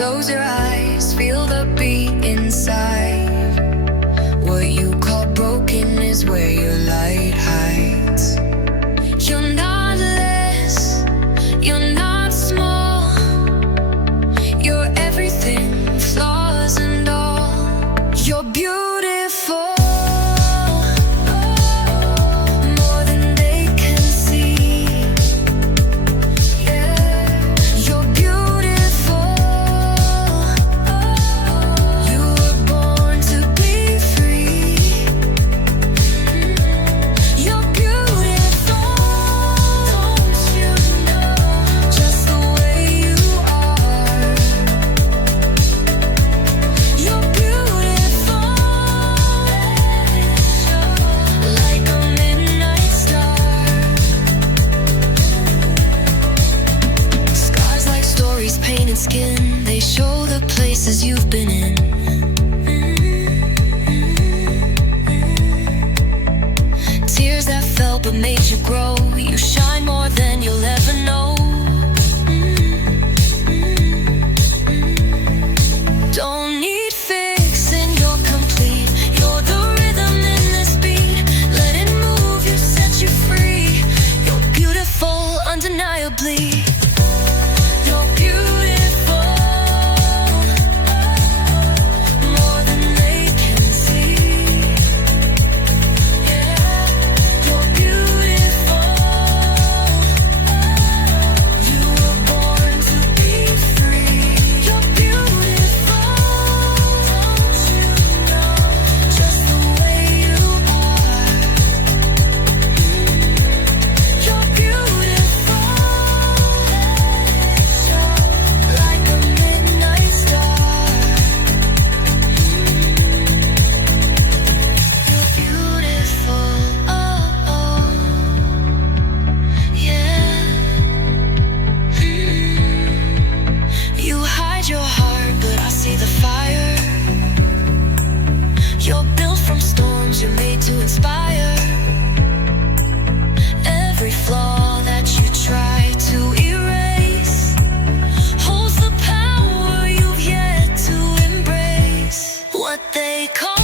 Close your eyes, feel the beat inside. What you call broken is where your light hides. You're not less, you're not small. You're everything, flaws and all. You're beautiful. Painted skin, they show the places you've been in. Tears that fell but made you grow. You shine more than you'll ever know. Don't need fixing, you're complete. You're the rhythm in this beat. Let it move you, set you free. You're beautiful, undeniably. Your heart, but I see the fire. You're built from storms, you're made to inspire. Every flaw that you try to erase holds the power you've yet to embrace. What they call